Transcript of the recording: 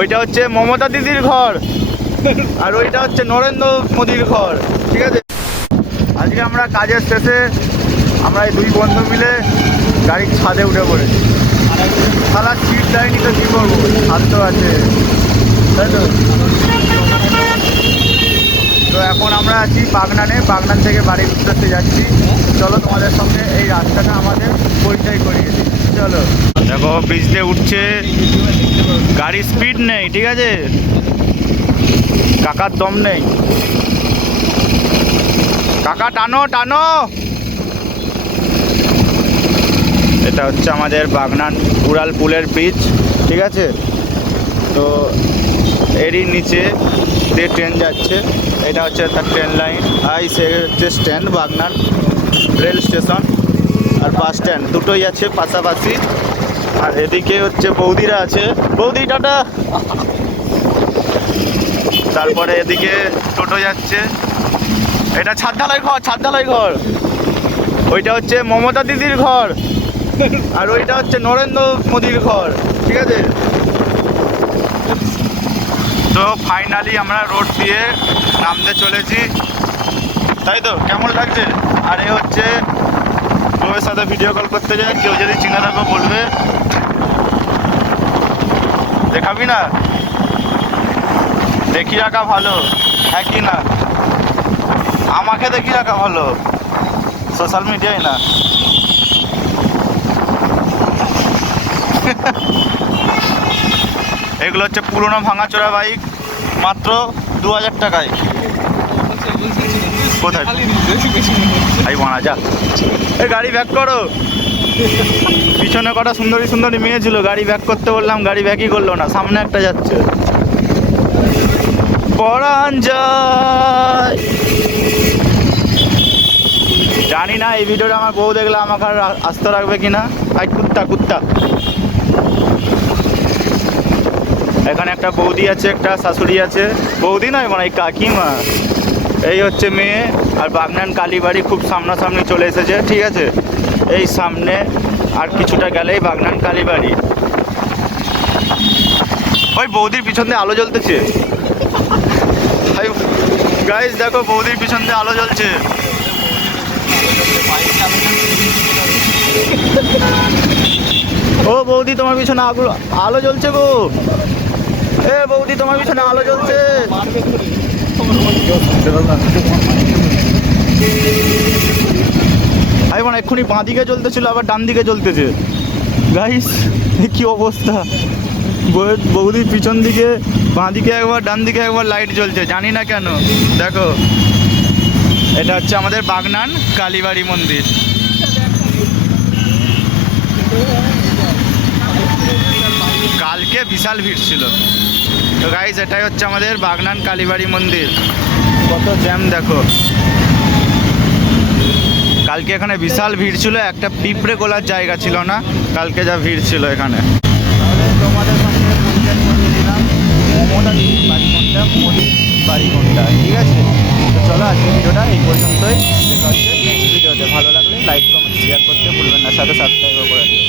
ওইটা হচ্ছে মমতা দিদির ঘর আর ওইটা হচ্ছে নরেন্দ্র মোদীর ঘর, ঠিক আছে। আজকে আমরা কাজের শেষে আমরা এই দুই বন্ধু মিলে গাড়ির ছাদে উঠে পড়েছি। সারা সিট লাইনই তো কী করবো, ছাদ তো আছে, তাই তো। তো এখন আমরা আছি বাগনানে, বাগনান থেকে বাড়ির উদ্দেশ্যে যাচ্ছি। চলো তোমাদের সঙ্গে এই রাস্তাটা আমাদের পরিচয় করিয়ে দিই, চলো। দেখো ব্রিজ দিয়ে উঠছে, গাড়ির স্পিড নেই, ঠিক আছে, কাকার দম নেই। কাকা টানো টানো। এটা হচ্ছে আমাদের বাগনান উড়াল পুলের ব্রিজ, ঠিক আছে। তো এরই নিচে দিয়ে ট্রেন যাচ্ছে, এটা হচ্ছে তার ট্রেন লাইন। আর সে হচ্ছে স্ট্যান্ড, বাগনান রেল স্টেশন আর বাস স্ট্যান্ড দুটোই আছে পাশাপাশি। আর এদিকে হচ্ছে বৌদিরা আছে, বৌদি টাটা। তারপরে এদিকে টোটো যাচ্ছে, এটা ছাদ ঢালাই ঘর, ছাদ ঢালাই ঘর। ওইটা হচ্ছে মমতা দিদির ঘর আর ওইটা হচ্ছে নরেন্দ্র মোদীর ঘর, ঠিক আছে। তো ফাইনালি আমরা রোড দিয়ে নামতে চলেছি, তাই তো। কেমন লাগছে? আর এ হচ্ছে বউয়ের সাথে ভিডিও কল করতে যায়, কেউ যদি চিনে থাকো বলবে। দেখাবি না? দেখি রাখা ভালো, হ্যাঁ কি না? আমাকে দেখি রাখা ভালো, সোশ্যাল মিডিয়ায় না। এগুলো হচ্ছে পুরোনো ভাঙাচোরা বাইক, মাত্র 2000 টাকায়। কোথায় ভাই মারা যা, এই গাড়ি ব্যাক করো। পিছনে কটা সুন্দরী সুন্দরী মেয়ে ছিল, গাড়ি ব্যাক করতে বললাম, গাড়ি ব্যাকই করলো না। সামনে একটা যাচ্ছে, পরাণ যায়। জানি না এই ভিডিওটা আমার বউ দেখলে আমাকে আর আস্ত রাখবে কিনা। আই কুত্তা কুত্তা। এখানে একটা বৌদি আছে, একটা শাশুড়ি আছে, বৌদি নয় মানে কাকিমা। এই হচ্ছে মেয়ে। আর বাগনান কালীবাড়ি খুব সামনাসামনি চলে এসেছে, ঠিক আছে। এই সামনে আর কিছুটা গেলেই বাগনান কালীবাড়ি। ওই বৌদির পিছন দিয়ে আলো জ্বলতেছে গাইস, দেখো বৌদির পিছন দিয়ে আলো জ্বলছে। ও বৌদি তোমার পিছনে আলো জ্বলছে গো। এ বৌদি তোমার পিছনে আলো জ্বলছে। আরে মানে এক্ষুনি বাঁ দিকে জ্বলতেছিল, আবার ডান দিকে জ্বলতেছে। গাইস কি অবস্থা, বৌদির পিছন দিকে বাঁ দিকে একবার, ডান দিকে একবার লাইট জ্বলছে, জানি না কেন। দেখো এটা হচ্ছে আমাদের বাগনান কালীবাড়ি মন্দির। কালকে বিশাল ভিড় ছিল। তো গাইস এটাই হচ্ছে আমাদের বাগনান কালীবাড়ি মন্দির। কত জ্যাম দেখো, কালকে এখানে বিশাল ভিড় ছিল, একটা পিঁপড়ে গোলার জায়গা ছিল না কালকে, যা ভিড় ছিল এখানে। তোমাদের মমতা দিদির বাড়ি কোনটা, মোদির বাড়ি কোনটা, ঠিক আছে। তো চলো আজকে ভিডিওটা এই পর্যন্তই, দেখা হচ্ছে নেক্সট ভিডিওতে। ভালো লাগলে লাইক কমেন্ট শেয়ার করতে ভুলবেন না, সাথে সাবস্ক্রাইবও করে দিও।